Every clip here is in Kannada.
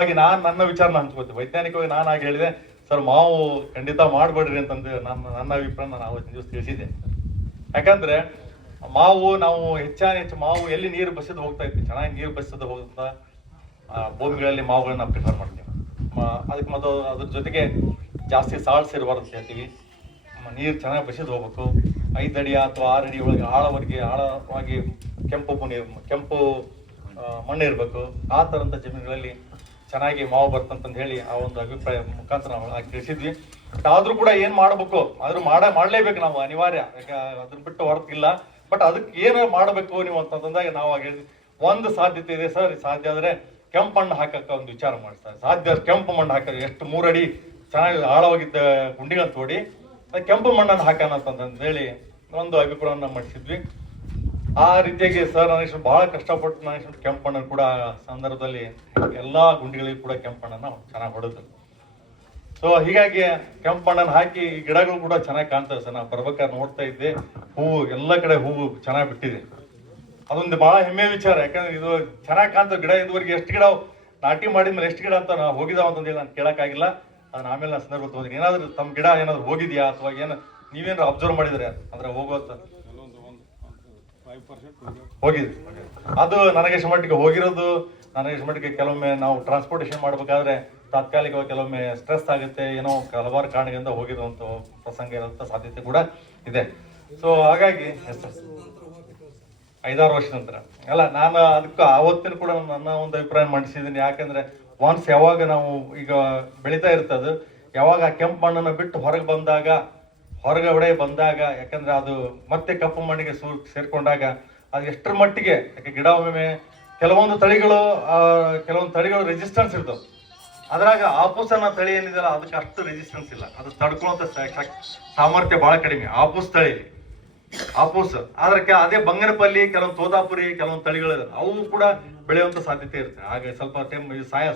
ಹಾಗೆ ನನ್ನ ವಿಚಾರನ ಹಂಚ್ಕೋತೀನಿ. ವೈಜ್ಞಾನಿಕವಾಗಿ ನಾನು ಆಗಿ ಹೇಳಿದೆ ಸರ್, ಮಾವು ಖಂಡಿತ ಮಾಡಬೇಡ್ರಿ ಅಂತಂದು ನನ್ನ ಅಭಿಪ್ರಾಯ ನಾನು ಅವತ್ತಿನ ದಿವಸ ತಿಳಿಸಿದ್ದೆ. ಯಾಕಂದ್ರೆ ನಾವು ಹೆಚ್ಚು ಮಾವು ಎಲ್ಲಿ ನೀರು ಬಸಿದು ಹೋಗ್ತಾ ಇತ್ತು, ಚೆನ್ನಾಗಿ ನೀರು ಬಸಿದು ಹೋಗ್ತಾ ಭೂಮಿಗಳಲ್ಲಿ ಮಾವುಗಳನ್ನ ಪ್ರಿಫರ್ ಮಾಡ್ತೀವಿ. ಅದಕ್ಕೆ ಮತ್ತು ಅದ್ರ ಜೊತೆಗೆ ಜಾಸ್ತಿ ಸಾಲ್ಟ್ಸ್ ಇರಬಾರ್ದು ಅಂತ ಹೇಳ್ತೀವಿ. ನೀರು ಚೆನ್ನಾಗಿ ಬಸಿದು ಹೋಗ್ಬೇಕು. 5 ಅಡಿ ಅಥವಾ 6 ಅಡಿ ಒಳಗೆ ಆಳವಾಗಿ ಕೆಂಪು ಮಣ್ಣು ಇರಬೇಕು. ಆ ಥರಂಥ ಜಮೀನುಗಳಲ್ಲಿ ಚೆನ್ನಾಗಿ ಮಾವು ಬರ್ತಂತಂದು ಹೇಳಿ ಆ ಒಂದು ಅಭಿಪ್ರಾಯ ಮುಖಾಂತರ ನಾವು ತಿಳಿಸಿದ್ವಿ. ಆದ್ರೂ ಕೂಡ ಏನ್ ಮಾಡ್ಬೇಕು, ಆದ್ರೂ ಮಾಡ್ಲೇಬೇಕು ನಾವು, ಅನಿವಾರ್ಯ. ಯಾಕೆ ಅದನ್ನ ಬಿಟ್ಟು ಹೊರತಿಲ್ಲ. ಬಟ್ ಅದಕ್ಕೆ ಏನು ಮಾಡಬೇಕು ನೀವು ಅಂತಂದಾಗ ನಾವು ಹೇಳಿದ್ವಿ, ಒಂದು ಸಾಧ್ಯತೆ ಇದೆ ಸರ್, ಸಾಧ್ಯ ಆದ್ರೆ ಕೆಂಪು ಮಣ್ಣು ಹಾಕಕ್ಕೆ ಒಂದು ವಿಚಾರ ಮಾಡ್ತಾರೆ. ಸಾಧ್ಯ ಕೆಂಪು ಮಣ್ಣು ಹಾಕಿದ್ರೆ ಎಷ್ಟು 3 ಅಡಿ ಚೆನ್ನಾಗಿ ಆಳವಾಗಿದ್ದ ಗುಂಡಿಗಳನ್ನ ತೋಡಿ ಕೆಂಪು ಮಣ್ಣನ್ನು ಹಾಕೋಣ ಅಂತಂದು ಹೇಳಿ ಒಂದು ಅಭಿಪ್ರಾಯವನ್ನ ಮಾಡಿಸಿದ್ವಿ. ಆ ರೀತಿಯಾಗಿ ಸರ್ ನನಗೆ ಬಹಳ ಕಷ್ಟಪಟ್ಟು ನಾನು ಕೆಂಪು ಮಣ್ಣನ್ನು ಕೂಡ ಸಂದರ್ಭದಲ್ಲಿ ಎಲ್ಲಾ ಗುಂಡಿಗಳಿಗೂ ಕೂಡ ಕೆಂಪು ಮಣ್ಣನ್ನು ಚೆನ್ನಾಗಿ ಹೊಡೆದ್ರು. ಸೊ ಹೀಗಾಗಿ ಕೆಂಪು ಮಣ್ಣನ್ನು ಹಾಕಿ ಗಿಡಗಳು ಕೂಡ ಚೆನ್ನಾಗಿ ಕಾಣ್ತವೆ ಸರ್. ನಾವು ಬರ್ಬೇಕಾದ್ರೆ ನೋಡ್ತಾ ಇದ್ದೆ, ಹೂವು ಎಲ್ಲ ಕಡೆ ಹೂವು ಚೆನ್ನಾಗಿ ಬಿಟ್ಟಿದೆ. ಅದೊಂದು ಬಹಳ ಹೆಮ್ಮೆ ವಿಚಾರ. ಯಾಕಂದ್ರೆ ಇದು ಚೆನ್ನಾಗಿ ಕಾಣ್ತವೆ ಗಿಡ. ಇದುವರೆಗೆ ಎಷ್ಟು ಗಿಡ ನಾಟಿ ಮಾಡಿದ್ಮೇಲೆ ಎಷ್ಟು ಗಿಡ ಅಂತ ನಾವು ಹೋಗಿದಾವ ಅಂತಂದೇಳಿ ನಾನು ಕೇಳಕ್ಕಾಗಿಲ್ಲ. ಅದನ್ನ ಆಮೇಲೆ ನಾನು ಸಂದರ್ಭ ತಗೊಂಡಿದ್ದೀನಿ. ಏನಾದ್ರು ತಮ್ಮ ಗಿಡ ಏನಾದ್ರು ಹೋಗಿದ್ಯಾ ಅಥವಾ ಏನು ನೀವೇನಾದ್ರು ಅಬ್ಸರ್ವ್ ಮಾಡಿದ್ರೆ ಅಂದ್ರೆ ಹೋಗುವಂತ ಹೋಗಿದ್ವಿ. ಅದು ನನಗೆ ಮಟ್ಟಿಗೆ ಹೋಗಿರೋದು, ನನಗೆ ಮಟ್ಟಿಗೆ ಕೆಲವೊಮ್ಮೆ ನಾವು ಟ್ರಾನ್ಸ್ಪೋರ್ಟೇಷನ್ ಮಾಡ್ಬೇಕಾದ್ರೆ ತಾತ್ಕಾಲಿಕವಾಗಿ ಕೆಲವೊಮ್ಮೆ ಸ್ಟ್ರೆಸ್ ಆಗುತ್ತೆ, ಏನೋ ಹಲವಾರು ಕಾರಣಗಳಿಂದ ಹೋಗಿರುವಂತ ಪ್ರಸಂಗ ಇರುವಂತ ಸಾಧ್ಯತೆ ಕೂಡ ಇದೆ. ಸೊ ಹಾಗಾಗಿ 5-6 ವರ್ಷ ನಂತರ ಅಲ್ಲ, ನಾನು ಅದಕ್ಕೂ ಆವತ್ತಿನ ಕೂಡ ನನ್ನ ಒಂದು ಅಭಿಪ್ರಾಯ ಮಂಡಿಸಿದ್ದೀನಿ. ಯಾಕಂದ್ರೆ ಒನ್ಸ್ ಯಾವಾಗ ನಾವು ಈಗ ಬೆಳೀತಾ ಇರ್ತದೆ, ಯಾವಾಗ ಆ ಕೆಂಪು ಮಣ್ಣನ್ನು ಬಿಟ್ಟು ಹೊರಗಡೆ ಬಂದಾಗ ಯಾಕಂದ್ರೆ ಅದು ಮತ್ತೆ ಕಪ್ಪು ಮಣ್ಣಿಗೆ ಸೇರ್ಕೊಂಡಾಗ ಅದು ಎಷ್ಟರ ಮಟ್ಟಿಗೆ, ಯಾಕೆ ಗಿಡ ಒಮ್ಮೆ ಕೆಲವೊಂದು ತಳಿಗಳು ರೆಸಿಸ್ಟೆನ್ಸ್ ಇರ್ತವೆ. ಅದ್ರಾಗ ಆಪೂಸ್ ಅನ್ನೋ ತಳಿ ಏನಿದೆಯಲ್ಲ ಅದಕ್ಕೆ ಅಷ್ಟು ರೆಸಿಸ್ಟೆನ್ಸ್ ಇಲ್ಲ. ಅದು ತಡ್ಕೊಳ್ಳುವಂತ ಸಾಮರ್ಥ್ಯ ಬಹಳ ಕಡಿಮೆ ಆಪೂಸ್ ತಳಿಲಿ. ಆದ್ರೆ ಅದೇ ಬಂಗನಪಲ್ಲಿ, ಕೆಲವೊಂದು ತೋತಾಪುರಿ, ಕೆಲವೊಂದು ತಳಿಗಳು ಅವು ಕೂಡ ಬೆಳೆಯುವಂತ ಸಾಧ್ಯತೆ ಇರುತ್ತೆ. ಹಾಗೆ ಸ್ವಲ್ಪ ಟೈಮ್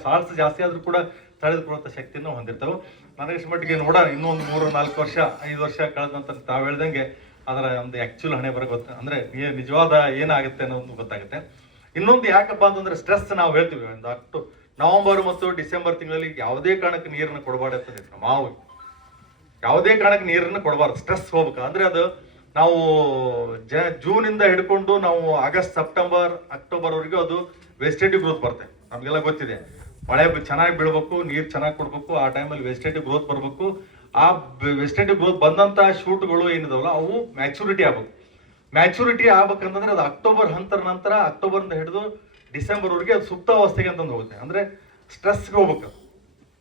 ಸಾಲ್ಸ್ ಜಾಸ್ತಿ ಆದ್ರೂ ಕೂಡ ತಡೆದುಕೊಳ್ಳುವಂತ ಶಕ್ತಿಯನ್ನು ಹೊಂದಿರ್ತವೆ. ನನಗೆ ಮಟ್ಟಿಗೆ ಇನ್ನೊಂದು 3-4 ವರ್ಷ 5 ವರ್ಷ ಕಳೆದ ನಂತರ ತಾವು ಹೇಳ್ದಂಗೆ ಅದರ ಒಂದು ಆಕ್ಚುಲ್ ಹಣೆ ಬರ ಅಂದ್ರೆ ನಿಜವಾದ ಏನಾಗುತ್ತೆ ಅನ್ನೋದು ಗೊತ್ತಾಗುತ್ತೆ. ಇನ್ನೊಂದು ಯಾಕಪ್ಪ ಅಂತಂದ್ರೆ ಸ್ಟ್ರೆಸ್ ನಾವು ಹೇಳ್ತೀವಿ, ಒಂದು ನವೆಂಬರ್ ಮತ್ತು ಡಿಸೆಂಬರ್ ತಿಂಗಳಲ್ಲಿ ಯಾವುದೇ ಕಾರಣಕ್ಕೆ ನೀರನ್ನು ಕೊಡಬಾರ್ದು. ಮಾವು ಯಾವುದೇ ಕಾರಣಕ್ಕೆ ನೀರನ್ನು ಕೊಡಬಾರ್ದು, ಸ್ಟ್ರೆಸ್ ಹೋಗ್ಬೇಕು. ಅಂದ್ರೆ ಅದು ನಾವು ಜೂನ್ ಇಂದ ಹಿಡ್ಕೊಂಡು ನಾವು ಆಗಸ್ಟ್, ಸೆಪ್ಟೆಂಬರ್, ಅಕ್ಟೋಬರ್ ವರೆಗೂ ಅದು ವೆಜಿಟೇಟಿವ್ ಗ್ರೋತ್ ಬರುತ್ತೆ. ನಮ್ಗೆಲ್ಲ ಗೊತ್ತಿದೆ, ಮಳೆ ಚೆನ್ನಾಗಿ ಬೀಳ್ಬೇಕು, ನೀರು ಚೆನ್ನಾಗಿ ಕೊಡ್ಬೇಕು, ಆ ಟೈಮಲ್ಲಿ ವೆಜಿಟೇಟಿವ್ ಗ್ರೋತ್ ಬರಬೇಕು. ಆ ವೆಜಿಟೇಟಿವ್ ಗ್ರೋತ್ ಬಂದಂತ ಶೂಟ್ಗಳು ಏನಿದಾವಲ್ಲ ಅವು ಮ್ಯಾಚುರಿಟಿ ಆಗ್ಬೇಕಂತಂದ್ರೆ ಅದು ಅಕ್ಟೋಬರ್ ನಂತರ ಅಕ್ಟೋಬರ್ನಿಂದ ಹಿಡಿದು ಡಿಸೆಂಬರ್ ವರೆಗೆ ಅದು ಸುಪ್ತ ಅವಸ್ಥೆಗೆ ಅಂತಂದು ಹೋಗುತ್ತೆ. ಅಂದ್ರೆ ಸ್ಟ್ರೆಸ್ಗೆ ಹೋಗ್ಬೇಕು,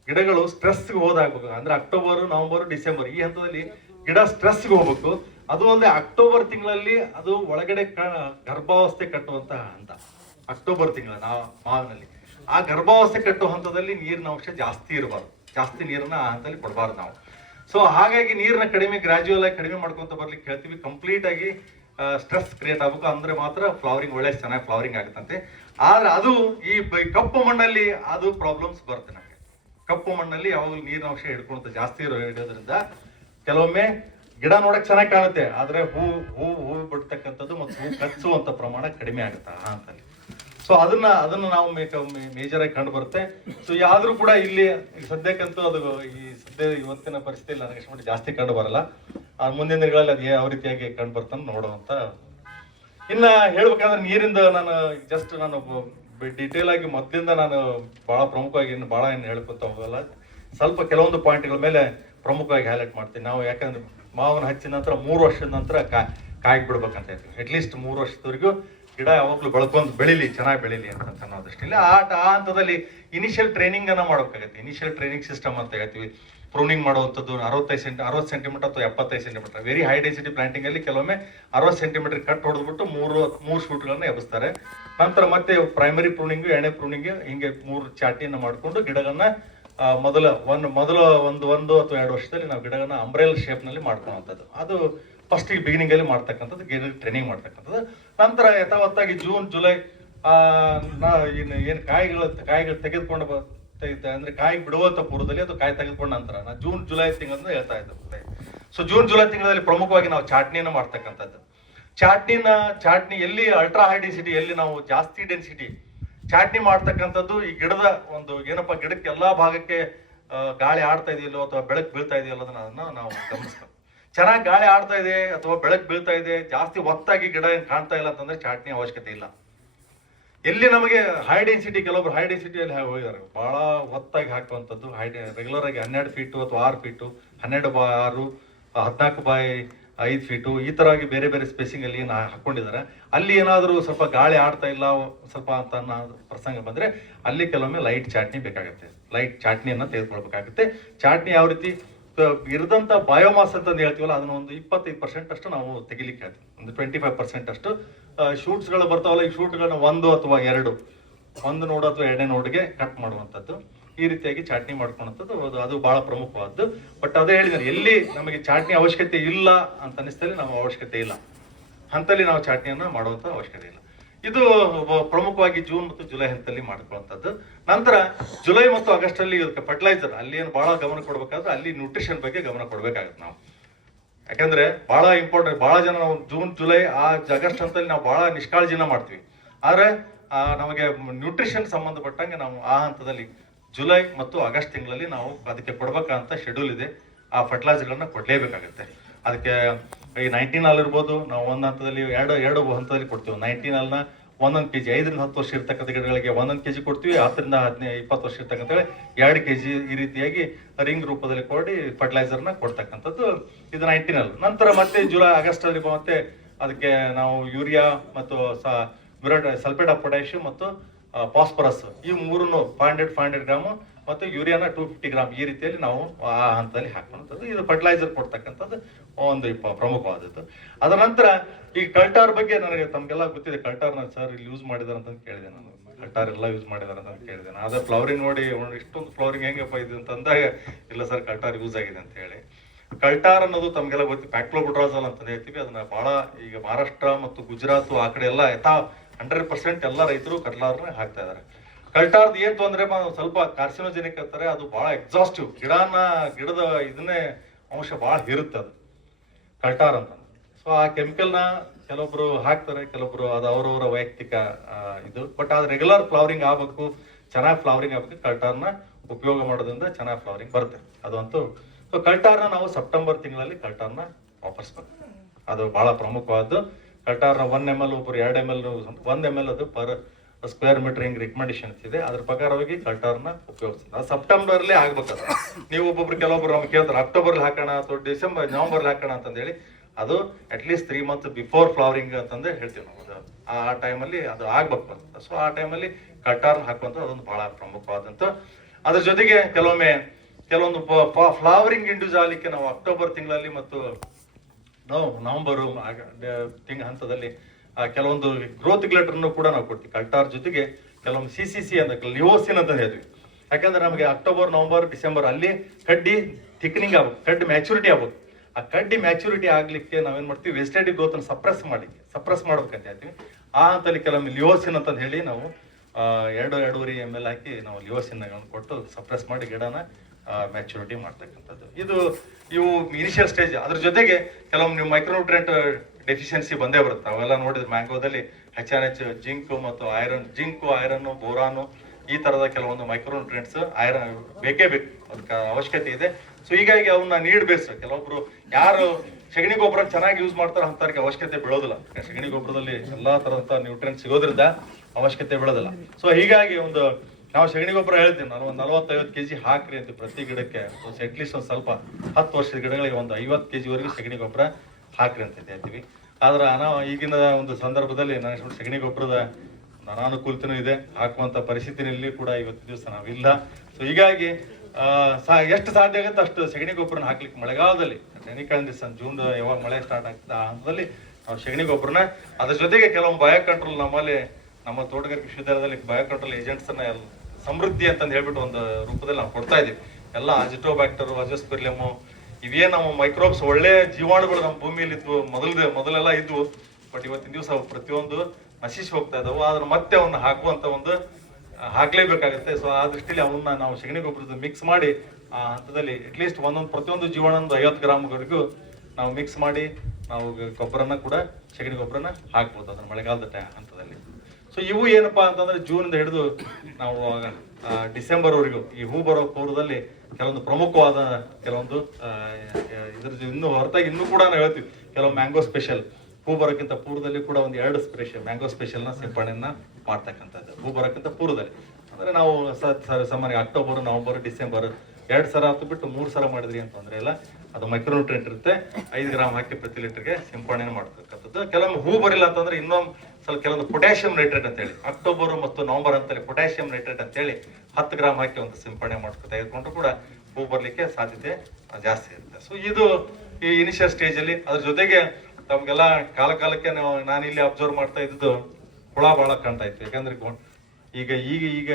ಗಿಡಗಳು ಸ್ಟ್ರೆಸ್ಗೆ ಹೋದಾಗ್ಬೇಕು. ಅಂದ್ರೆ ಅಕ್ಟೋಬರ್, ನವೆಂಬರ್, ಡಿಸೆಂಬರ್ ಈ ಹಂತದಲ್ಲಿ ಗಿಡ ಸ್ಟ್ರೆಸ್ಗೆ ಹೋಗ್ಬೇಕು. ಅದು ಅಲ್ಲದೆ ಅಕ್ಟೋಬರ್ ತಿಂಗಳಲ್ಲಿ ಅದು ಒಳಗಡೆ ಗರ್ಭಾವಸ್ಥೆ ಕಟ್ಟುವಂತ ಹಂತ. ಅಕ್ಟೋಬರ್ ತಿಂಗಳ ಮಾವಿನಲ್ಲಿ ಆ ಗರ್ಭಾವಸ್ಥೆ ಕಟ್ಟುವ ಹಂತದಲ್ಲಿ ನೀರಿನ ಅಂಶ ಜಾಸ್ತಿ ಇರಬಾರ್ದು, ಜಾಸ್ತಿ ನೀರನ್ನ ಆ ಹಂತದಲ್ಲಿ ಕೊಡಬಾರ್ದು ನಾವು. ಸೊ ಹಾಗಾಗಿ ನೀರನ್ನ ಗ್ರಾಜುವಲ್ ಆಗಿ ಕಡಿಮೆ ಮಾಡ್ಕೊಂತ ಬರ್ಲಿಕ್ಕೆ ಹೇಳ್ತೀವಿ. ಕಂಪ್ಲೀಟ್ ಆಗಿ ಸ್ಟ್ರೆಸ್ ಕ್ರಿಯೇಟ್ ಆಗ್ಬೇಕು, ಅಂದ್ರೆ ಮಾತ್ರ ಫ್ಲವರಿಂಗ್ ಒಳ್ಳೆ ಚೆನ್ನಾಗಿ ಫ್ಲವರಿಂಗ್ ಆಗುತ್ತಂತೆ. ಆದ್ರೆ ಅದು ಈ ಕಪ್ಪು ಮಣ್ಣಲ್ಲಿ ಅದು ಪ್ರಾಬ್ಲಮ್ಸ್ ಬರುತ್ತೆ ನಮಗೆ. ಕಪ್ಪು ಮಣ್ಣಲ್ಲಿ ಯಾವಾಗಲೂ ನೀರಿನ ಅಂಶ ಹಿಡ್ಕೊಂತ ಜಾಸ್ತಿ ಇಡೋದ್ರಿಂದ ಕೆಲವೊಮ್ಮೆ ಗಿಡ ನೋಡಕ್ ಚೆನ್ನಾಗಿ ಕಾಣುತ್ತೆ, ಆದ್ರೆ ಹೂ ಬಿಡ್ತಕ್ಕಂಥದ್ದು ಮತ್ತು ಹೂ ಕಚ್ಚುವಂತ ಪ್ರಮಾಣ ಕಡಿಮೆ ಆಗುತ್ತೆ ಆ ಹಂತದಲ್ಲಿ. ಸೊ ಅದನ್ನ ನಾವು ಮೇಜರ್ ಆಗಿ ಕಂಡು ಬರುತ್ತೆ. ಸೊ ಯಾವ್ದ್ರೂ ಕೂಡ ಇಲ್ಲಿ ಸದ್ಯಕ್ಕಂತೂ ಅದು ಇವತ್ತಿನ ಪರಿಸ್ಥಿತಿಯಲ್ಲಿ ನನಗೆ ಜಾಸ್ತಿ ಕಂಡು ಬರಲ್ಲ. ಮುಂದಿನ ದಿನಗಳಲ್ಲಿ ಅದು ಯಾವ ರೀತಿಯಾಗಿ ಕಂಡು ಬರ್ತಾನೆ ನೋಡುವಂತ. ಇನ್ನ ಹೇಳ್ಬೇಕಂದ್ರೆ ನೀರಿಂದ ನಾನು ಡೀಟೇಲ್ ಆಗಿ ಮೊದಲಿಂದ ನಾನು ಬಹಳ ಪ್ರಮುಖವಾಗಿ ಬಹಳ ಏನು ಹೇಳ್ಕೊಂತ ಹೋಗಲ್ಲ. ಸ್ವಲ್ಪ ಕೆಲವೊಂದು ಪಾಯಿಂಟ್ಗಳ ಮೇಲೆ ಪ್ರಮುಖವಾಗಿ ಹೈಲೈಟ್ ಮಾಡ್ತೀನಿ ನಾವು. ಯಾಕಂದ್ರೆ ಮಾವನ ಹಚ್ಚಿದ ನಂತರ 3 ವರ್ಷದ ನಂತರ ಕಾಯಿ ಬಿಡ್ಬೇಕಂತ ಹೇಳ್ತೀವಿ. ಅಟ್ಲೀಸ್ಟ್ 3 ವರ್ಷದವರೆಗೂ ಗಿಡ ಯಾವಾಗ್ಲೂ ಬೆಳೀಲಿ, ಚೆನ್ನಾಗಿ ಬೆಳೀಲಿ ಅಂತ ಅನ್ನೋ ದೃಷ್ಟಿಯಲ್ಲಿ ಆ ಹಂತದಲ್ಲಿ ಇನಿಷಿಯಲ್ ಟ್ರೈನಿಂಗ್ ಅನ್ನ ಮಾಡ್ಬೇಕಾಗತ್ತೆ. ಇನಿಷಿಯಲ್ ಟ್ರೈನಿಂಗ್ ಸಿಸ್ಟಮ್ ಅಂತ ಹೇಳ್ತೀವಿ. ಪ್ರೂನಿಂಗ್ ಮಾಡುವಂಥದ್ದು 60 ಸೆಂಟಿಮೀಟರ್ ಅಥವಾ 75 centimetre. Very high density planting ಅಲ್ಲಿ ಕೆಲವೊಮ್ಮೆ 60 ಸೆಂಟಿಮೀಟರ್ ಕಟ್ ಹೊಡೆದ್ಬಿಟ್ಟು 3 ಶೂಟ್ಗಳನ್ನ ಎಬ್ಬಿಸ್ತಾರೆ. ನಂತರ ಮತ್ತೆ ಪ್ರೈಮರಿ ಪ್ರೂನಿಂಗ್, ಎಣ್ಣೆ ಪ್ರೂನಿಂಗ್, ಹಿಂಗೆ 3 ಚಾಟಿಯನ್ನು ಮಾಡಿಕೊಂಡು ಗಿಡಗಳನ್ನ ಮೊದಲ ಒಂದು ಅಥವಾ 2 ವರ್ಷದಲ್ಲಿ ನಾವು ಗಿಡಗಳನ್ನ ಅಂಬ್ರೆಲ್ ಶೇಪ್ ನಲ್ಲಿ ಮಾಡ್ಕೊಳ್ಳುವಂಥದ್ದು. ಅದು ಫಸ್ಟ್ ಬಿಗಿನಿಂಗ್ ಅಲ್ಲಿ ಮಾಡ್ತಕ್ಕಂಥದ್ದು, ಗಿಡ ಟ್ರೈನಿಂಗ್ ಮಾಡ್ತಕ್ಕಂಥದ್ದು. ನಂತರ ಯಥಾವತ್ತಾಗಿ ಜೂನ್, ಜುಲೈ ಏನು ಕಾಯಿಗಳು ತೆಗೆದುಕೊಂಡು ಅಂದ್ರೆ ಕಾಯಿ ಬಿಡುವಂತ ಪೂರ್ವದಲ್ಲಿ ಅದು ಕಾಯಿ ತೆಗೆದುಕೊಂಡ ನಂತರ ಜೂನ್, ಜುಲೈ ತಿಂಗಳನ್ನ ಹೇಳ್ತಾ ಇದ್ದೆ. ಸೊ ಜೂನ್, ಜುಲೈ ತಿಂಗಳಲ್ಲಿ ಪ್ರಮುಖವಾಗಿ ನಾವು ಚಾಟ್ನಿಯನ್ನು ಮಾಡ್ತಕ್ಕಂಥದ್ದು. ಚಾಟ್ನಿ ಎಲ್ಲಿ ಅಲ್ಟ್ರಾ ಹೈ ಡೆನ್ಸಿಟಿ, ಎಲ್ಲಿ ನಾವು ಜಾಸ್ತಿ ಡೆನ್ಸಿಟಿ ಚಾಟ್ನಿ ಮಾಡ್ತಕ್ಕಂಥದ್ದು ಈ ಗಿಡದ ಒಂದು ಏನಪ್ಪಾ ಗಿಡಕ್ಕೆ ಎಲ್ಲಾ ಭಾಗಕ್ಕೆ ಗಾಳಿ ಆಡ್ತಾ ಇದೆಯಲ್ಲೋ ಅಥವಾ ಬೆಳಕು ಬೀಳ್ತಾ ಇದೆಯಲ್ಲೋ ಅದನ್ನ ನಾವು ಗಮನಿಸ್ಬೇಕು. ಚೆನ್ನಾಗಿ ಗಾಳಿ ಆಡ್ತಾ ಇದೆ ಅಥವಾ ಬೆಳಕು ಬೀಳ್ತಾ ಇದೆ, ಜಾಸ್ತಿ ಒತ್ತಾಗಿ ಗಿಡ ಏನ್ ಕಾಣ್ತಾ ಇಲ್ಲ ಅಂತಂದ್ರೆ ಚಾಟ್ನಿ ಅವಶ್ಯಕತೆ ಇಲ್ಲ. ಎಲ್ಲಿ ನಮಗೆ ಹೈ ಡೆನ್ಸಿಟಿ, ಕೆಲವೊಬ್ರು ಹೈ ಡೆನ್ಸಿಟಿಯಲ್ಲಿ ಹೋಗಿದ್ದಾರೆ, ಬಹಳ ಒತ್ತಾಗಿ ಹಾಕುವಂಥದ್ದು, ರೆಗ್ಯುಲರ್ ಆಗಿ 12 ಫೀಟು ಅಥವಾ 6 ಫೀಟು, 12x6, 14x5 ಫೀಟು, ಈ ತರವಾಗಿ ಬೇರೆ ಬೇರೆ ಸ್ಪೇಸಿಂಗ್ ಅಲ್ಲಿ ಹಾಕೊಂಡಿದ್ದಾರೆ. ಅಲ್ಲಿ ಏನಾದರೂ ಸ್ವಲ್ಪ ಗಾಳಿ ಆಡ್ತಾ ಇಲ್ಲ ಸ್ವಲ್ಪ ಅಂತ ಪ್ರಸಂಗ ಬಂದ್ರೆ ಅಲ್ಲಿ ಕೆಲವೊಮ್ಮೆ ಲೈಟ್ ಚಾಟ್ನಿ ಬೇಕಾಗುತ್ತೆ. ಲೈಟ್ ಚಾಟ್ನಿಯನ್ನ ತೆಗೆದುಕೊಳ್ಬೇಕಾಗುತ್ತೆ. ಚಾಟ್ನಿ ಯಾವ ರೀತಿ ಇರದಂತ ಬಯೋಮಾಸ್ ಅಂತ ಹೇಳ್ತೀವಲ್ಲ, ಅದನ್ನ ಒಂದು 25% ಅಷ್ಟು ನಾವು ತೆಗಿಲಿಕ್ಕೆ ಹೇಳ್ತೀವಿ. ಒಂದು 25% ಅಷ್ಟು ಶೂಟ್ಸ್ಗಳು ಬರ್ತಾವಲ್ಲ, ಈ ಶೂಟ್ಗಳನ್ನ 1 ಅಥವಾ 2 ನೋಡು ಅಥವಾ 2ನೇ ನೋಡ್ಗೆ ಕಟ್ ಮಾಡುವಂಥದ್ದು, ಈ ರೀತಿಯಾಗಿ ಚಾಟ್ನಿ ಮಾಡ್ಕೊಳ್ಳುವಂಥದ್ದು ಅದು ಬಹಳ ಪ್ರಮುಖವಾದ್ದು. ಬಟ್ ಅದೇ ಹೇಳಿದ್ರೆ, ಎಲ್ಲಿ ನಮಗೆ ಚಾಟ್ನಿ ಅವಶ್ಯಕತೆ ಇಲ್ಲ ಅಂತ ಅನಿಸ್ತಲ್ಲಿ ನಾವು ಅವಶ್ಯಕತೆ ಇಲ್ಲ ಹಂತಲ್ಲಿ ನಾವು ಚಾಟ್ನಿಯನ್ನ ಮಾಡುವಂತ ಅವಶ್ಯಕತೆ ಇಲ್ಲ. ಇದು ಪ್ರಮುಖವಾಗಿ ಜೂನ್ ಮತ್ತು ಜುಲೈ ಹಂತದಲ್ಲಿ ಮಾಡ್ಕೊಳ್ಳುವಂಥದ್ದು. ನಂತರ ಜುಲೈ ಮತ್ತು ಆಗಸ್ಟ್ ಅಲ್ಲಿ ಫರ್ಟಿಲೈಸರ್ ಅಲ್ಲಿ ಏನು ಬಹಳ ಗಮನ ಕೊಡ್ಬೇಕಾದ್ರೆ ಅಲ್ಲಿ ನ್ಯೂಟ್ರಿಷನ್ ಬಗ್ಗೆ ಗಮನ ಕೊಡ್ಬೇಕಾಗುತ್ತೆ ನಾವು. ಯಾಕಂದ್ರೆ ಬಹಳ ಇಂಪಾರ್ಟೆಂಟ್, ಬಹಳ ಜನ ನಾವು ಜೂನ್ ಜುಲೈ ಆಗಸ್ಟ್ ಹಂತದಲ್ಲಿ ನಾವು ಬಹಳ ನಿಷ್ಕಾಳಜಿನ ಮಾಡ್ತೀವಿ. ಆದ್ರೆ ನಮಗೆ ನ್ಯೂಟ್ರಿಷನ್ ಸಂಬಂಧಪಟ್ಟಂಗೆ ನಾವು ಆ ಹಂತದಲ್ಲಿ ಜುಲೈ ಮತ್ತು ಆಗಸ್ಟ್ ತಿಂಗಳಲ್ಲಿ ನಾವು ಅದಕ್ಕೆ ಕೊಡ್ಬೇಕಂತ ಶೆಡ್ಯೂಲ್ ಇದೆ. ಆ ಫರ್ಟಿಲೈಸರ್ಗಳನ್ನ ಕೊಡ್ಲೇಬೇಕಾಗುತ್ತೆ. ಅದಕ್ಕೆ ಈ 19 ಹಾಲ್ ಇರ್ಬೋದು, ನಾವು ಒಂದು ಹಂತದಲ್ಲಿ ಎರಡು ಹಂತದಲ್ಲಿ ಕೊಡ್ತೀವಿ. 19 ಹಾಲ್ನ 1 kg, 5 ರಿಂದ 10 ವರ್ಷ ಇರ್ತಕ್ಕಂಥ ಗಿಡಗಳಿಗೆ 1 kg ಕೊಡ್ತೀವಿ. 10 ರಿಂದ 20 ವರ್ಷ ಇರ್ತಕ್ಕಂಥ 2 kg, ಈ ರೀತಿಯಾಗಿ ರಿಂಗ್ ರೂಪದಲ್ಲಿ ಕೊಡಿ ಫರ್ಟಿಲೈಸರ್ನ ಕೊಡ್ತಕ್ಕಂಥದ್ದು ಇದು 19 ಹಾಲ್. ನಂತರ ಮತ್ತೆ ಜುಲೈ ಆಗಸ್ಟ್ ಅಲ್ಲಿ ಮತ್ತೆ ಅದಕ್ಕೆ ನಾವು ಯೂರಿಯಾ ಮತ್ತು ಸಲ್ಫೇಟ್ ಆಫ್ ಪೊಟ್ಯಾಷಿಯಂ ಮತ್ತು ಫಾಸ್ಫರಸ್, ಈ ಮೂರನ್ನು 500 ಗ್ರಾಮ್ ಮತ್ತು ಯೂರಿಯಾನ 250 ಗ್ರಾಮ್, ಈ ರೀತಿಯಲ್ಲಿ ನಾವು ಆ ಹಂತದಲ್ಲಿ ಹಾಕುವಂಥದ್ದು. ಇದು ಫರ್ಟಿಲೈಸರ್ ಕೊಡ್ತಕ್ಕಂಥದ್ದು ಒಂದು ಪ್ರಮುಖವಾದದ್ದು. ಅದರ ನಂತರ ಈ ಕಲ್ಟಾರ್ ಬಗ್ಗೆ ನನಗೆ ತಮ್ಗೆಲ್ಲ ಗೊತ್ತಿದೆ. ಕಲ್ಟಾರ್ ನಾನು ಸರ್ ಇಲ್ಲಿ ಯೂಸ್ ಮಾಡಿದಾರೆ ಅಂತ ಕೇಳಿದೆ. ನಾನು ಕಲ್ಟಾರ್ ಎಲ್ಲ ಯೂಸ್ ಮಾಡಿದಾರೆ ಅಂತ ಕೇಳಿದೆ. ಅದೇ ಫ್ಲವರಿಂಗ್ ನೋಡಿ ಇಷ್ಟೊಂದು ಫ್ಲವರಿಂಗ್ ಹೆಂಗಪ್ಪ ಇದು ಅಂತ ಅಂದಾಗ, ಇಲ್ಲ ಸರ್ ಕಲ್ಟಾರ್ ಯೂಸ್ ಆಗಿದೆ ಅಂತ ಹೇಳಿ. ಕಲ್ಟಾರ್ ಅನ್ನೋದು ತಮ್ಗೆಲ್ಲ ಗೊತ್ತಿ ಪ್ಯಾಕ್ಲೋಬುಟ್ರಾಜಾಲ್ ಅಂತ ಹೇಳ್ತೀವಿ. ಅದನ್ನ ಬಹಳ ಈಗ ಮಹಾರಾಷ್ಟ್ರ ಮತ್ತು ಗುಜರಾತ್ ಆ ಕಡೆ ಎಲ್ಲ 100% ಎಲ್ಲ ರೈತರು ಕಲ್ಟಾರ್ನ ಹಾಕ್ತಾ ಇದಾರೆ. ಕಲ್ಟಾರ್ದು ಏನ್ ತೊಂದ್ರೆ ಸ್ವಲ್ಪ ಕಾರ್ಸಿನೋಜೆನಿಕ್ ಅಂತಾರೆ. ಅದು ಬಹಳ ಎಕ್ಸಾಸ್ಟಿವ್, ಗಿಡದ ಇದನ್ನೇ ಅಂಶ ಬಹಳ ಇರುತ್ತೆ ಅದು ಕಲ್ಟಾರ್ ಅಂತ. ಸೊ ಆ ಕೆಮಿಕಲ್ನ ಕೆಲವೊಬ್ರು ಹಾಕ್ತಾರೆ, ಕೆಲವೊಬ್ರು ಅದು ಅವರವರ ವೈಯಕ್ತಿಕ ಇದು. ಬಟ್ ಅದು ರೆಗ್ಯುಲರ್ ಫ್ಲವರಿಂಗ್ ಆಗ್ಬೇಕು, ಚೆನ್ನಾಗಿ ಫ್ಲವರಿಂಗ್ ಆಗ್ಬೇಕು, ಕಲ್ಟಾರ್ನ ಉಪಯೋಗ ಮಾಡೋದ್ರಿಂದ ಚೆನ್ನಾಗಿ ಫ್ಲವರಿಂಗ್ ಬರುತ್ತೆ ಅದಂತೂ. ಸೊ ಕಲ್ಟಾರ್ನ ನಾವು ಸೆಪ್ಟೆಂಬರ್ ತಿಂಗಳಲ್ಲಿ ಕಲ್ಟಾರ್ನ ವಾಪರ್ಸ್ಬೇಕು. ಅದು ಬಹಳ ಪ್ರಮುಖವಾದ್ದು. ಕಲ್ಟಾರ್ನ 1 ml, ಒಬ್ಬರು 2 ml, 1 ml ಅದು ಪರ್ ಸ್ಕ್ವೇರ್ ಮೀಟರ್ ಹಿಂಗ್ ರಿಕಮೆಂಡೇಶನ್ ಇದೆ. ಅದ್ರ ಪ್ರಕಾರವಾಗಿ ಕಲ್ಟಾರ್ನ ಉಪಯೋಗಿಸ್ತಾರೆ. ಅದು ಸೆಪ್ಟೆಂಬರ್ ಅಲ್ಲೇ ಆಗ್ಬೇಕದು. ನೀವು ಕೆಲವೊಬ್ರು ನಮ್ಗೆ ಕೇಳ್ತಾರೆ ಅಕ್ಟೋಬರ್ ಹಾಕೋಣ ಅಥವಾ ನವೆಂಬರ್ ಹಾಕೋಣ ಅಂತಂದೇಳಿ, ಅದು ಅಟ್ಲೀಸ್ಟ್ 3 months ಬಿಫೋರ್ ಫ್ಲವರಿಂಗ್ ಅಂತಂದೇ ಹೇಳ್ತೀವಿ ನಾವು. ಆ ಟೈಮಲ್ಲಿ ಅದು ಆಗ್ಬೇಕು ಅಂತ. ಸೊ ಆ ಟೈಮಲ್ಲಿ ಕಲ್ಟಾರ್ನ ಹಾಕುವಂತ ಅದೊಂದು ಬಹಳ ಪ್ರಮುಖವಾದಂತ. ಅದ್ರ ಜೊತೆಗೆ ಕೆಲವೊಂದು ಫ್ಲವರಿಂಗ್ ಇಂಡ್ಯೂಸ್ ಆಗ್ಲಿಕ್ಕೆ ನಾವು ಅಕ್ಟೋಬರ್ ತಿಂಗಳಲ್ಲಿ ಮತ್ತು ನವೆಂಬರ್ ಹಂತದಲ್ಲಿ ಕೆಲವೊಂದು ಗ್ರೋತ್ ಗ್ಲೇಟರ್ನು ಕೂಡ ನಾವು ಕೊಡ್ತೀವಿ. ಕಲ್ಟಾರ್ ಜೊತೆಗೆ ಕೆಲವೊಂದು CCC ಅಂತ ಲಿಯೋಸಿನ್ ಅಂತ ಹೇಳ್ತೀವಿ. ಯಾಕಂದ್ರೆ ನಮಗೆ ಅಕ್ಟೋಬರ್, ನವೆಂಬರ್, ಡಿಸೆಂಬರ್ ಅಲ್ಲಿ ಕಡ್ಡಿ ಥಿಕ್ನಿಂಗ್ ಆಗ್ಬೇಕು, ಕಡ್ಡಿ ಮ್ಯಾಚುರಿಟಿ ಆಗ್ಬೇಕು. ಆ ಕಡ್ಡಿ ಮ್ಯಾಚುರಿಟಿ ಆಗ್ಲಿಕ್ಕೆ ನಾವೇನ್ ಮಾಡ್ತೀವಿ, ವೆಜಿಟೇಟಿವ್ ಗ್ರೋತ್ ಅನ್ನು ಸಪ್ರೆಸ್ ಮಾಡ್ಬೇಕಂತ ಹೇಳ್ತೀವಿ. ಆ ಹಂತಲ್ಲಿ ಕೆಲವೊಮ್ಮೆ ಲಿಯೋಸಿನ್ ಅಂತ ಹೇಳಿ ನಾವು 2-2.5 ml ಹಾಕಿ ನಾವು ಲಿಯೋಸಿನ್ ಕೊಟ್ಟು ಸಪ್ರೆಸ್ ಮಾಡಿ ಗಿಡನ ಮ್ಯಾಚುರಿಟಿ ಮಾಡ್ತಕ್ಕಂಥದ್ದು. ಇವು ಇನಿಷಿಯಲ್ ಸ್ಟೇಜ್. ಅದ್ರ ಜೊತೆಗೆ ಕೆಲವೊಮ್ಮೆ ನೀವು ಮೈಕ್ರೋನ್ಯೂಟ್ರಿಯೆಂಟ್ ಡೆಫಿಷಿಯನ್ಸಿ ಬಂದೇ ಬರುತ್ತೆ. ಅವೆಲ್ಲ ನೋಡಿದ್ರೆ ಮ್ಯಾಂಗೋದಲ್ಲಿ ಹೆಚ್ಚು ಜಿಂಕು ಮತ್ತು ಐರನ್, ಬೋರಾನು, ಈ ತರದ ಕೆಲವೊಂದು ಮೈಕ್ರೋನ್ಯೂಟ್ರಿಯೆಂಟ್ಸ್ ಬೇಕೇ ಬೇಕು, ಅದಕ್ಕೆ ಅವಶ್ಯಕತೆ ಇದೆ. ಸೊ ಹೀಗಾಗಿ ಅವನ್ನ ನೀಡಬೇಕು. ಕೆಲವೊಬ್ರು ಯಾರು ಸಗಣಿ ಗೊಬ್ಬರ ಚೆನ್ನಾಗಿ ಯೂಸ್ ಮಾಡ್ತಾರೋ ಅಂತವ್ರಿಗೆ ಅವಶ್ಯಕತೆ ಬೀಳೋದಿಲ್ಲ. ಸಗಣಿ ಗೊಬ್ಬರದಲ್ಲಿ ಎಲ್ಲಾ ತರದಂತ ನ್ಯೂಟ್ರಿಯೆಂಟ್ಸ್ ಸಿಗೋದ್ರಿಂದ ಅವಶ್ಯಕತೆ ಬೀಳೋದಿಲ್ಲ. ಸೊ ಹೀಗಾಗಿ ನಾವು ಸಗಣಿ ಗೊಬ್ಬರ ಹೇಳ್ತೀವಿ, ನಾನು ಒಂದು 40-50 kg ಹಾಕ್ರಿ ಅಂತ ಪ್ರತಿ ಗಿಡಕ್ಕೆ. ಅಟ್ಲೀಸ್ಟ್ ಒಂದು ಸ್ವಲ್ಪ 10 ವರ್ಷದ ಗಿಡಗಳಿಗೆ ಒಂದು 50 kg ವರೆಗೂ ಸಗಣಿ ಗೊಬ್ಬರ ಹಾಕ್ರಿ ಅಂತ ಹೇಳ್ತೀವಿ. ಆದ್ರೆ ಈಗಿನ ಒಂದು ಸಂದರ್ಭದಲ್ಲಿ ನಾನು ಸಗಣಿ ಗೊಬ್ಬರದ ಅನಾನುಕೂಲತೆನೂ ಇದೆ, ಹಾಕುವಂತ ಪರಿಸ್ಥಿತಿನಲ್ಲಿ ಕೂಡ ಇವತ್ತು ದಿವಸ ನಾವಿಲ್ಲ. ಸೊ ಹೀಗಾಗಿ ಎಷ್ಟು ಸಾಧ್ಯ ಆಗುತ್ತೆ ಅಷ್ಟು ಸಗಣಿ ಗೊಬ್ಬರನ ಹಾಕ್ಲಿಕ್ಕೆ ಮಳೆಗಾಲದಲ್ಲಿ, ಜೂನ್ ಯಾವಾಗ ಮಳೆ ಸ್ಟಾರ್ಟ್ ಆಗ್ತದೆ ಆ ಹಂತದಲ್ಲಿ ನಾವು ಸಗಣಿ ಗೊಬ್ಬರನ, ಅದ್ರ ಜೊತೆಗೆ ಕೆಲವೊಂದು ಬಯೋ ಕಂಟ್ರೋಲ್ ನಮ್ಮ ತೋಟಗಾರಿಕೆ ವಿಶ್ವವಿದ್ಯಾಲಯದಲ್ಲಿ ಬಯೋ ಕಂಟ್ರೋಲ್ ಏಜೆಂಟ್ಸ್ ಅನ್ನ ಸಮೃದ್ಧಿ ಅಂತಂದು ಹೇಳ್ಬಿಟ್ಟು ಒಂದು ರೂಪದಲ್ಲಿ ನಾವು ಕೊಡ್ತಾ ಇದೀವಿ. ಎಲ್ಲ ಅಜಿಟೋಬ್ಯಾಕ್ಟರ್, ಅಜೋಸ್ಪೆರಿಲಮ್, ಇವೇ ನಮ್ಮ ಮೈಕ್ರೋಬ್ಸ್ ಒಳ್ಳೆ ಜೀವಾಣುಗಳು ನಮ್ಮ ಭೂಮಿಯಲ್ಲಿ ಇದ್ವು, ಮೊದಲೆಲ್ಲ ಇದ್ವು. ಬಟ್ ಇವತ್ತಿನ ದಿವಸ ಪ್ರತಿಯೊಂದು ನಶಿಸಿ ಹೋಗ್ತಾ ಇದಾವೆ. ಆದ್ರೆ ಮತ್ತೆ ಅವನ್ನ ಹಾಕುವಂತ ಹಾಕ್ಲೇಬೇಕಾಗುತ್ತೆ. ಸೊ ಆ ದೃಷ್ಟಿಯಲ್ಲಿ ಅವನ್ನ ನಾವು ಸಗಣಿ ಗೊಬ್ಬರದ ಮಿಕ್ಸ್ ಮಾಡಿ ಆ ಹಂತದಲ್ಲಿ ಅಟ್ಲೀಸ್ಟ್ ಪ್ರತಿಯೊಂದು ಜೀವಾಣು 50 ಗ್ರಾಮ್ವರೆಗೂ ನಾವು ಮಿಕ್ಸ್ ಮಾಡಿ ನಾವು ಗೊಬ್ಬರನ ಕೂಡ ಸಗಣಿ ಗೊಬ್ಬರನ ಹಾಕ್ಬೋದು ಅದನ್ನ ಮಳೆಗಾಲದ ಹಂತದಲ್ಲಿ. ಸೊ ಇವು ಏನಪ್ಪಾ ಅಂತಂದ್ರೆ ಜೂನಿಂದ ಹಿಡಿದು ನಾವು ಡಿಸೆಂಬರ್ವರೆಗೂ ಈ ಹೂ ಬರೋ ಪೂರ್ವದಲ್ಲಿ ಕೆಲವೊಂದು ಪ್ರಮುಖವಾದ ಕೆಲವೊಂದು ಇದ್ರ ಇನ್ನೂ ಹೊರತಾಗಿ ಇನ್ನೂ ಕೂಡ ನಾವು ಹೇಳ್ತೀವಿ ಕೆಲವು ಮ್ಯಾಂಗೋ ಸ್ಪೆಷಲ್ ಹೂ ಬರೋಕ್ಕಿಂತ ಪೂರ್ವದಲ್ಲಿ ಕೂಡ ಒಂದು 2 ಸ್ಪೆಷಲ್ ಮ್ಯಾಂಗೋ ಸ್ಪೆಷಲ್ನ ಸಿಂಪಡಣೆಯನ್ನ ಮಾಡ್ತಕ್ಕಂಥದ್ದು ಹೂ ಬರೋಕ್ಕಿಂತ ಪೂರ್ವದಲ್ಲಿ. ಅಂದ್ರೆ ನಾವು ಸಾಮಾನ್ಯ ಅಕ್ಟೋಬರ್, ನವೆಂಬರ್, ಡಿಸೆಂಬರ್ 2 ಸಲ ಹತ್ತು ಬಿಟ್ಟು 3 ಸಲ ಮಾಡಿದ್ರಿ ಅಂತಂದ್ರೆ ಎಲ್ಲ ಅದು ಮೈಕ್ರೋನ್ಯೂಟ್ರಿಯೆಂಟ್ ಇರುತ್ತೆ. 5 ಗ್ರಾಮ್ ಹಾಕಿ ಪ್ರತಿ ಲೀಟರ್ಗೆ ಸಿಂಪಡಣೆ ಮಾಡ್ತಕ್ಕಂಥದ್ದು. ಕೆಲವೊಮ್ಮೆ ಹೂ ಬರಿಲ್ಲ ಅಂತಂದ್ರೆ ಇನ್ನೊಂದು ಸ್ವಲ್ಪ ಕೆಲವೊಂದು ಪೊಟ್ಯಾಷಿಯಂ ನೈಟ್ರೇಟ್ ಅಂತೇಳಿ ಅಕ್ಟೋಬರ್ ಮತ್ತು ನವೆಂಬರ್ ಅಂತೇಳಿ ಪೊಟ್ಯಾಷಿಯಂ ನೈಟ್ರೇಟ್ ಅಂತೇಳಿ 10 ಗ್ರಾಮ್ ಹಾಕಿ ಒಂದು ಸಿಂಪಡಣೆ ತೆಗೆದುಕೊಂಡ್ರು ಕೂಡ ಹೂ ಬರ್ಲಿಕ್ಕೆ ಸಾಧ್ಯತೆ ಜಾಸ್ತಿ ಇರುತ್ತೆ. ಸೊ ಇದು ಈ ಇನಿಷಿಯಲ್ ಸ್ಟೇಜ್ ಅಲ್ಲಿ. ಅದ್ರ ಜೊತೆಗೆ ತಮ್ಗೆಲ್ಲ ಕಾಲಕ್ಕೆ ನಾನು ಇಲ್ಲಿ ಅಬ್ಸರ್ವ್ ಮಾಡ್ತಾ ಇದ್ದು ಹುಳ ಬಹಳ ಕಾಣ್ತಾ ಇತ್ತು. ಯಾಕಂದ್ರೆ ಈಗ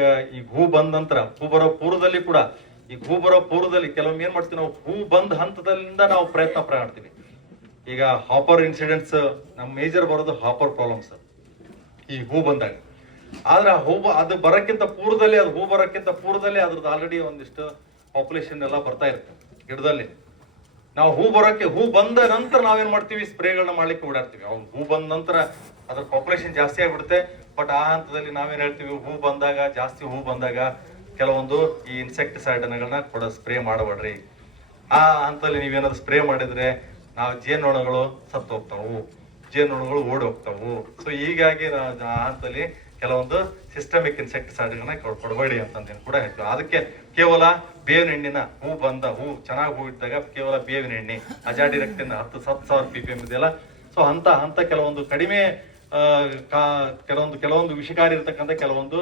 ಹೂ ಬಂದ ನಂತರ ಹೂ ಬರೋ ಪೂರ್ವದಲ್ಲಿ ಕೂಡ ಈಗ ಹೂ ಬರೋ ಪೂರ್ವದಲ್ಲಿ ಕೆಲವೊಮ್ಮೆ ಏನ್ ಮಾಡ್ತೀವಿ ನಾವು ಹೂ ಬಂದ ಹಂತದಿಂದ ನಾವು ಪ್ರಯತ್ನ ಮಾಡ್ತೀವಿ. ಈಗ ಹಾಪರ್ ಇನ್ಸಿಡೆಂಟ್ಸ್ ನಮ್ ಮೇಜರ್ ಬರೋದು ಹಾಪರ್ ಪ್ರಾಬ್ಲಮ್ಸ್ ಈ ಹೂ ಬಂದಾಗ. ಆದ್ರೆ ಅದು ಬರಕ್ಕಿಂತ ಪೂರ್ವದಲ್ಲಿ ಅದು ಹೂ ಬರಕ್ಕಿಂತ ಪೂರ್ವದಲ್ಲಿ ಅದ್ರದ್ದು ಆಲ್ರೆಡಿ ಒಂದಿಷ್ಟು ಪಾಪ್ಯುಲೇಷನ್ ಎಲ್ಲ ಬರ್ತಾ ಇರುತ್ತೆ ಗಿಡದಲ್ಲಿ. ನಾವು ಹೂ ಬಂದ ನಂತರ ನಾವೇನ್ ಮಾಡ್ತೀವಿ ಸ್ಪ್ರೇಗಳನ್ನ ಮಾಡ್ಲಿಕ್ಕೆ ಓಡಾಡ್ತೀವಿ. ಅವ್ನು ಹೂ ಬಂದ ನಂತರ ಅದ್ರ ಪಾಪ್ಯುಲೇಷನ್ ಜಾಸ್ತಿ ಆಗ್ಬಿಡುತ್ತೆ. ಬಟ್ ಆ ಹಂತದಲ್ಲಿ ನಾವೇನ್ ಹೇಳ್ತೀವಿ ಜಾಸ್ತಿ ಹೂ ಬಂದಾಗ ಕೆಲವೊಂದು ಈ ಇನ್ಸೆಕ್ಟಿಸೈಡ್ಗಳನ್ನ ಕೂಡ ಸ್ಪ್ರೇ ಮಾಡಬೇಡ್ರಿ. ಆ ಹಂತದಲ್ಲಿ ನೀವೇನಾದ್ರು ಸ್ಪ್ರೇ ಮಾಡಿದ್ರೆ ನಾವು ಜೇನುನೊಣಗಳು ಸತ್ತು ಹೋಗ್ತಾವು, ಜೇನುನೊಣಗಳು ಓಡಿ ಹೋಗ್ತಾವು. ಸೊ ಹೀಗಾಗಿ ಆ ಹಂತದಲ್ಲಿ ಕೆಲವೊಂದು ಸಿಸ್ಟಮಿಕ್ ಇನ್ಸೆಕ್ಟಿಸೈಡ್ಗಳನ್ನ ಕೊಡಬೇಡಿ ಅಂತಂದೇನು ಕೂಡ ಹೇಳ್ತೀವಿ. ಅದಕ್ಕೆ ಕೇವಲ ಬೇವಿನ ಎಣ್ಣಿನ ಹೂ ಚೆನ್ನಾಗಿ ಹೂ ಇದ್ದಾಗ ಕೇವಲ ಬೇವಿನ ಎಣ್ಣೆ ಅಜಾಡಿರೆಕ್ಟಿನ್ 10,000 ppm ಇದೆಯಲ್ಲ. ಸೊ ಅಂತ ಕೆಲವೊಂದು ಕಡಿಮೆ ಕೆಲವೊಂದು ವಿಷಕಾರಿ ಇರ್ತಕ್ಕಂಥ ಕೆಲವೊಂದು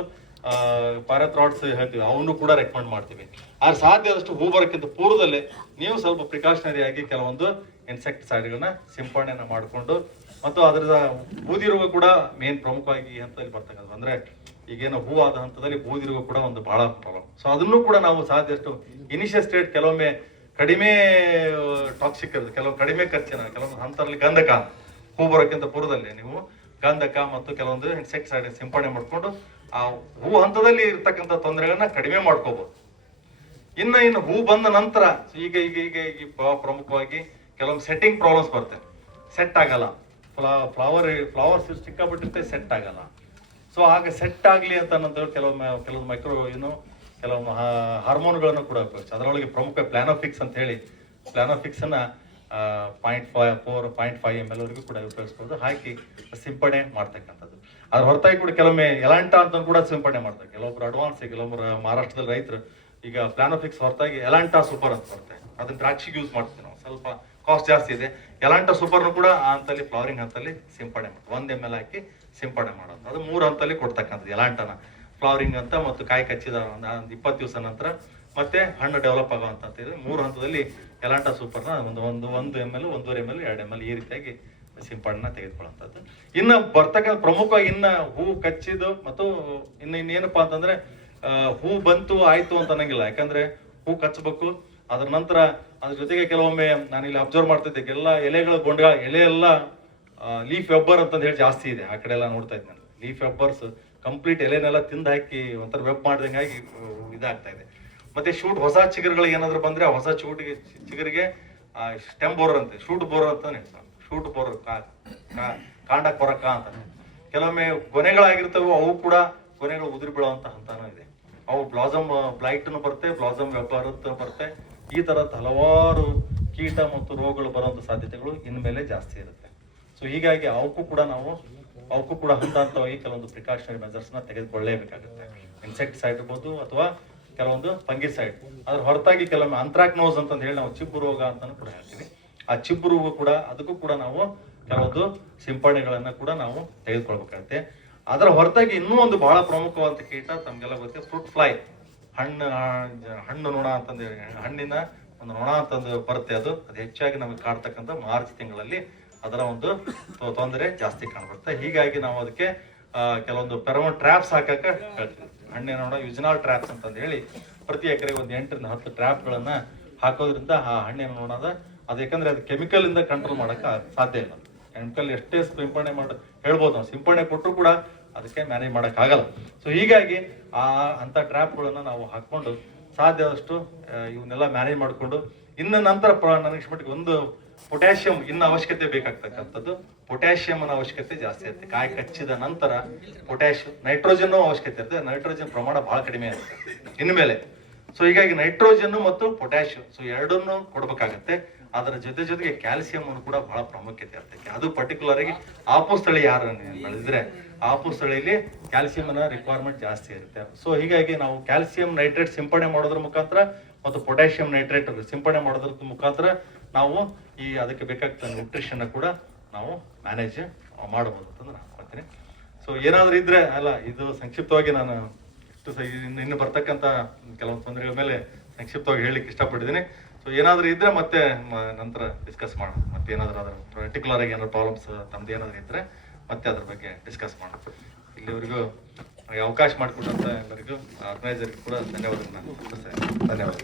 ಪ್ಯಾರಾಥ್ರಾಯ್ಡ್ಸ್ ಹೇಳ್ತೀವಿ, ಅವನು ಕೂಡ ರೆಕಮೆಂಡ್ ಮಾಡ್ತೀವಿ. ಆದ್ರೆ ಸಾಧ್ಯ ಆದಷ್ಟು ಹೂ ಬರೋಕ್ಕಿಂತ ಪೂರ್ವದಲ್ಲೇ ನೀವು ಸ್ವಲ್ಪ ಪ್ರಿಕಾಷನರಿ ಆಗಿ ಕೆಲವೊಂದು ಇನ್ಸೆಕ್ಟಿಸೈಡ್ಗಳನ್ನ ಸಿಂಪಡಣೆಯನ್ನ ಮಾಡಿಕೊಂಡು ಮತ್ತು ಅದರ ಬೂದಿರುವ ಕೂಡ ಮೇನ್ ಪ್ರಮುಖವಾಗಿ ಈ ಹಂತದಲ್ಲಿ ಬರ್ತಕ್ಕಂಥ ಅಂದ್ರೆ ಈಗೇನೋ ಹೂ ಆದ ಹಂತದಲ್ಲಿ ಬೂದಿರುವ ಕೂಡ ಒಂದು ಬಹಳ ಪ್ರಾಬ್ಲಮ್. ಸೊ ಅದನ್ನು ಕೂಡ ನಾವು ಸಾಧ್ಯಷ್ಟು ಇನಿಷಿಯಲ್ ಸ್ಟೇಟ್ ಕೆಲವೊಮ್ಮೆ ಕಡಿಮೆ ಟಾಕ್ಸಿಕ್ ಇರುತ್ತೆ, ಕೆಲವು ಕಡಿಮೆ ಖರ್ಚಿನ ಕೆಲವೊಂದು ಹಂತದಲ್ಲಿ ಗಂಧಕ ಹೂ ಬರೋಕ್ಕಿಂತ ಪೂರ್ವದಲ್ಲಿ ನೀವು ಗಂಧಕ ಮತ್ತು ಕೆಲವೊಂದು ಇನ್ಸೆಕ್ಟಿಸೈಡ್ ಸಿಂಪಡಣೆ ಮಾಡ್ಕೊಂಡು ಆ ಹೂ ಹಂತದಲ್ಲಿ ಇರ್ತಕ್ಕಂಥ ತೊಂದರೆಗಳನ್ನ ಕಡಿಮೆ ಮಾಡ್ಕೋಬಹುದು. ಇನ್ನು ಹೂ ಬಂದ ನಂತರ ಈಗ ಪ್ರಮುಖವಾಗಿ ಕೆಲವೊಂದು ಸೆಟ್ಟಿಂಗ್ ಪ್ರಾಬ್ಲಮ್ಸ್ ಬರ್ತವೆ. ಸೆಟ್ ಆಗಲ್ಲ, ಫ್ಲವರ್ಸ್ ಸಿಕ್ಕಾಬಿಟ್ಟಿರುತ್ತೆ, ಸೆಟ್ ಆಗಲ್ಲ. ಸೊ ಆಗ ಸೆಟ್ ಆಗ್ಲಿ ಅಂತ ಕೆಲವೊಂದು ಮೈಕ್ರೋ ಕೆಲವೊಂದು ಹಾರ್ಮೋನ್ಗಳನ್ನು ಕೂಡ ಉಪಯೋಗಿಸಿ. ಅದರೊಳಗೆ ಪ್ರಮುಖ ಪ್ಲಾನೋಫಿಕ್ಸ್ ಅಂತ ಹೇಳಿ ಪ್ಲಾನೋಫಿಕ್ಸ್ ಅನ್ನ 0.5 ml ವರೆಗೂ ಕೂಡ ಉಪಯೋಗಿಸಬಹುದು, ಹಾಕಿ ಸಿಂಪಡಣೆ ಮಾಡ್ತಕ್ಕಂಥದ್ದು. ಅದ್ರ ಹೊರತಾಗಿ ಕೂಡ ಕೆಲವೊಮ್ಮೆ ಎಲಾಂಟಾ ಅಂತ ಕೂಡ ಸಿಂಪಡಣೆ ಮಾಡ್ತಾರೆ. ಕೆಲವೊಬ್ರು ಅಡ್ವಾನ್ಸ್, ಕೆಲವೊಬ್ರು ಮಹಾರಾಷ್ಟ್ರದಲ್ಲಿ ರೈತರು ಈಗ ಪ್ಲಾನೋಫಿಕ್ಸ್ ಹೊರತಾಗಿ ಎಲಾಂಟಾ ಸೂಪರ್ ಅಂತ ಬರುತ್ತೆ, ಅದನ್ನ ದ್ರಾಕ್ಷಿಗೆ ಯೂಸ್ ಮಾಡ್ತೀವಿ ನಾವು. ಸ್ವಲ್ಪ ಕಾಸ್ಟ್ ಜಾಸ್ತಿ ಇದೆ. ಎಲಾಂಟಾ ಸೂಪರ್ನು ಕೂಡ ಆ ಹಂತಲ್ಲಿ ಫ್ಲವರಿಂಗ್ ಹಂತಲ್ಲಿ ಸಿಂಪಡಣೆ ಮಾಡ್ತೀವಿ. 1 ml ಹಾಕಿ ಸಿಂಪಡಣೆ ಮಾಡೋದು. ಅದು 3 ಹಂತಲ್ಲಿ ಕೊಡ್ತಕ್ಕಂಥದ್ದು ಎಲಾಂಟಾನ. ಫ್ಲವರಿಂಗ್ ಅಂತ ಮತ್ತು ಕಾಯಿ ಕಚ್ಚಿದ 20 ದಿವಸ ನಂತರ ಮತ್ತೆ ಹಣ್ಣು ಡೆವಲಪ್ ಆಗುವಂತ 3 ಹಂತದಲ್ಲಿ ಎಲಾಂಟಾ ಸೂಪರ್ನ ಒಂದು 1 ml, 1.5 ml, 2 ml ಈ ರೀತಿಯಾಗಿ ಸಿಂಪಡಣೆ ತೆಗೆದುಕೊಳ್ಳುವಂಥದ್ದು. ಇನ್ನು ಬರ್ತಕ್ಕಂಥ ಪ್ರಮುಖವಾಗಿ ಇನ್ನ ಹೂ ಕಚ್ಚಿದ್ದು ಮತ್ತು ಇನ್ನೇನಪ್ಪಾ ಅಂತಂದ್ರೆ ಹೂ ಬಂತು ಆಯ್ತು ಅಂತ ಅನ್ನಂಗಿಲ್ಲ. ಯಾಕಂದ್ರೆ ಹೂ ಕಚ್ಚಬೇಕು, ಅದ್ರ ನಂತರ ಅದ್ರ ಜೊತೆಗೆ ಕೆಲವೊಮ್ಮೆ ನಾನು ಇಲ್ಲಿ ಅಬ್ಸರ್ವ್ ಮಾಡ್ತಿದ್ದೆ ಎಲ್ಲ ಎಲೆಗಳ ಎಲೆ ಎಲ್ಲ ಲೀಫ್ ವೆಬ್ಬರ್ ಅಂತ ಹೇಳಿ ಜಾಸ್ತಿ ಇದೆ. ಆ ಕಡೆ ಎಲ್ಲ ನೋಡ್ತಾ ಇದ್ದೆ ನಾನು. ಲೀಫ್ ವೆಬ್ಬರ್ಸ್ ಕಂಪ್ಲೀಟ್ ಎಲೆನೆಲ್ಲ ತಿಂದು ಹಾಕಿ ಒಂಥರ ವೆಬ್ ಮಾಡ್ದಂಗಾಗಿ ಇದಾಗ್ತಾ ಇದೆ. ಮತ್ತೆ ಹೊಸ ಚಿಗುರುಗಳಿಗೆ ಏನಾದ್ರು ಬಂದ್ರೆ ಆ ಹೊಸ ಚಿಗುರಿಗೆ ಸ್ಟೆಮ್ ಬೋರರ್ ಅಂತ, ಶೂಟ್ ಬೋರರ್ ಅಂತಾನೆ, ಶೂಟ್ ಬೋರರ್, ಕಾಂಡ ಕೊರಕ ಅಂತ. ಕೆಲವೊಮ್ಮೆ ಕೊನೆಗಳಾಗಿರ್ತವೆ, ಅವು ಕೂಡ ಕೊನೆಗಳು ಉದುರಿ ಬೀಳುವಂತ ಹಂತನೂ ಇದೆ. ಅವು ಬ್ಲಾಸಮ್ ಬ್ಲೈಟ್ನು ಬರುತ್ತೆ, ಬ್ಲಾಸಮ್ ವೆಬ್ಬರ್ ಬರುತ್ತೆ. ಈ ತರದ ಹಲವಾರು ಕೀಟ ಮತ್ತು ರೋಗಗಳು ಬರುವಂತ ಸಾಧ್ಯತೆಗಳು ಇನ್ಮೇಲೆ ಜಾಸ್ತಿ ಇರುತ್ತೆ. ಸೊ ಹೀಗಾಗಿ ಅವಕ್ಕೂ ಕೂಡ ಹಂತವಾಗಿ ಕೆಲವೊಂದು ಪ್ರಿಕಾಷನರಿ ಮೆಜರ್ಸ್ ನ ತೆಗೆದುಕೊಳ್ಳಲೇಬೇಕಾಗುತ್ತೆ. ಇನ್ಸೆಕ್ಟಿಸೈಡ್ ಇರ್ಬೋದು ಅಥವಾ ಕೆಲವೊಂದು ಫಂಗಿಸೈಡ್. ಅದ್ರ ಹೊರತಾಗಿ ಕೆಲವೊಮ್ಮೆ ಅಂತ್ರಾಕ್ನೋಸ್ ಅಂತ ಹೇಳಿ ನಾವು ಚಿಬ್ಬು ರೋಗ ಅಂತಾನು ಕೂಡ ಹೇಳ್ತೀವಿ. ಆ ಚಿಬ್ಬು ರೋಗ ಕೂಡ ಅದಕ್ಕೂ ಕೂಡ ನಾವು ಕೆಲವೊಂದು ಸಿಂಪಡಣೆಗಳನ್ನ ಕೂಡ ನಾವು ತೆಗೆದುಕೊಳ್ಬೇಕಾಗುತ್ತೆ. ಅದರ ಹೊರತಾಗಿ ಇನ್ನೂ ಒಂದು ಬಹಳ ಪ್ರಮುಖವಾದ ಕೀಟ ತಮ್ಗೆಲ್ಲ ಗೊತ್ತೆ, ಫ್ರೂಟ್ ಫ್ಲೈ, ಹಣ್ಣು ನೊಣ ಅಂತಂದೇಳಿ, ಹಣ್ಣಿನ ಒಂದು ನೊಣ ಅಂತಂದು ಬರುತ್ತೆ. ಅದು ಹೆಚ್ಚಾಗಿ ನಮಗೆ ಕಾಡ್ತಕ್ಕಂಥ ಮಾರ್ಚ್ ತಿಂಗಳಲ್ಲಿ ಅದರ ಒಂದು ತೊಂದರೆ ಜಾಸ್ತಿ ಕಾಣ್ಬರುತ್ತೆ. ಹೀಗಾಗಿ ನಾವು ಅದಕ್ಕೆ ಕೆಲವೊಂದು ಫೆರೋಮೋನ್ ಟ್ರ್ಯಾಪ್ಸ್ ಹಾಕಕ ಹೇಳ್ತೀವಿ. ಹಣ್ಣಿನ ನೊಣ ಯುಜಿನಾಲ್ ಟ್ರ್ಯಾಪ್ಸ್ ಅಂತಂದು ಹೇಳಿ ಪ್ರತಿ ಎಕರೆಗೆ ಒಂದು 8 ರಿಂದ 10 ಟ್ರ್ಯಾಪ್ಗಳನ್ನ ಹಾಕೋದ್ರಿಂದ ಆ ಹಣ್ಣಿನ ನೊಣದ ಅದು, ಯಾಕಂದ್ರೆ ಅದು ಕೆಮಿಕಲ್ ಇಂದ ಕಂಟ್ರೋಲ್ ಮಾಡಕ್ ಸಾಧ್ಯ ಇಲ್ಲ. ಕೆಮಿಕಲ್ ಎಷ್ಟೇ ಸಿಂಪಡಣೆ ಹೇಳ್ಬೋದು ನಾವು, ಸಿಂಪಡಣೆ ಕೊಟ್ಟರು ಕೂಡ ಅದಕ್ಕೆ ಮ್ಯಾನೇಜ್ ಮಾಡಕ್ ಆಗಲ್ಲ. ಸೊ ಹೀಗಾಗಿ ಅಂತ ಟ್ರ್ಯಾಪ್ಗಳನ್ನ ನಾವು ಹಾಕೊಂಡು ಸಾಧ್ಯ ಆದಷ್ಟು ಇವನ್ನೆಲ್ಲ ಮ್ಯಾನೇಜ್ ಮಾಡಿಕೊಂಡು ಇನ್ನು ನಂತರ ನನಗೆ ಮಟ್ಟಿಗೆ ಒಂದು ಪೊಟ್ಯಾಷಿಯಂ ಇನ್ನು ಅವಶ್ಯಕತೆ ಬೇಕಾಗ್ತಕ್ಕಂಥದ್ದು ಪೊಟ್ಯಾಷಿಯಂನ ಅವಶ್ಯಕತೆ ಜಾಸ್ತಿ ಇರುತ್ತೆ. ಕಾಯಿ ಕಚ್ಚಿದ ನಂತರ ಪೊಟ್ಯಾಷಿಯಂ, ನೈಟ್ರೋಜನ್ ಅವಶ್ಯಕತೆ ಇರುತ್ತೆ. ನೈಟ್ರೋಜನ್ ಪ್ರಮಾಣ ಬಹಳ ಕಡಿಮೆ ಇರುತ್ತೆ ಇನ್ಮೇಲೆ. ಸೊ ಹೀಗಾಗಿ ನೈಟ್ರೋಜನ್ ಮತ್ತು ಪೊಟ್ಯಾಷಿಯಂ ಸೊ ಎರಡನ್ನೂ ಕೊಡ್ಬೇಕಾಗತ್ತೆ. ಅದರ ಜೊತೆಗೆ ಕ್ಯಾಲ್ಸಿಯಂ ಕೂಡ ಬಹಳ ಪ್ರಾಮುಖ್ಯತೆ ಇರ್ತೈತೆ. ಅದು ಪರ್ಟಿಕ್ಯುಲರ್ ಆಗಿ ಆಪುಸ್ಥಳಿ ಯಾರು ಬೆಳೆದಿದ್ರೆ ಆಪುಸ್ಥಳಿಲಿ ಕ್ಯಾಲ್ಸಿಯಂನ ರಿಕ್ವೈರ್ಮೆಂಟ್ ಜಾಸ್ತಿ ಇರುತ್ತೆ. ಸೊ ಹೀಗಾಗಿ ನಾವು ಕ್ಯಾಲ್ಸಿಯಂ ನೈಟ್ರೇಟ್ ಸಿಂಪಡಣೆ ಮಾಡೋದ್ರ ಮುಖಾಂತರ ಮತ್ತು ಪೊಟ್ಯಾಷಿಯಂ ನೈಟ್ರೇಟ್ ಸಿಂಪಡಣೆ ಮಾಡೋದ್ರ ಮುಖಾಂತರ ನಾವು ಈ ಅದಕ್ಕೆ ಬೇಕಾಗ್ತದೆ ನ್ಯೂಟ್ರಿಷನ್ ಕೂಡ ನಾವು ಮ್ಯಾನೇಜ್ ಮಾಡಬಹುದು ಅಂತ ನಾನು ಹೇಳ್ತೀನಿ. ಸೊ ಏನಾದರೂ ಇದ್ರೆ ಅಲ್ಲ, ಇದು ಸಂಕ್ಷಿಪ್ತವಾಗಿ ನಾನು ಇನ್ನು ಬರ್ತಕ್ಕಂಥ ಕೆಲವೊಂದು ತೊಂದರೆಗಳ ಮೇಲೆ ಸಂಕ್ಷಿಪ್ತವಾಗಿ ಹೇಳಲಿಕ್ಕೆ ಇಷ್ಟಪಟ್ಟಿದ್ದೀನಿ. ಸೊ ಏನಾದರೂ ಇದ್ರೆ ಮತ್ತೆ ನಂತರ ಡಿಸ್ಕಸ್ ಮಾಡೋಣ. ಮತ್ತೆ ಏನಾದರೂ ಅದರ ಪರ್ಟಿಕ್ಯುಲರ್ ಆಗಿ ಏನಾದ್ರು ಪ್ರಾಬ್ಲಮ್ಸ್ ತಮ್ಮದು ಏನಾದರೂ ಇದ್ರೆ ಮತ್ತೆ ಅದ್ರ ಬಗ್ಗೆ ಡಿಸ್ಕಸ್ ಮಾಡೋಣ. ಇಲ್ಲಿವರೆಗೂ ಅವಕಾಶ ಮಾಡಿಕೊಟ್ಟಂತ ಎಲ್ಲರಿಗೂ ಆರ್ಗನೈಸರ್ಗೆ ಕೂಡ ಧನ್ಯವಾದಗಳನ್ನ. ಧನ್ಯವಾದ.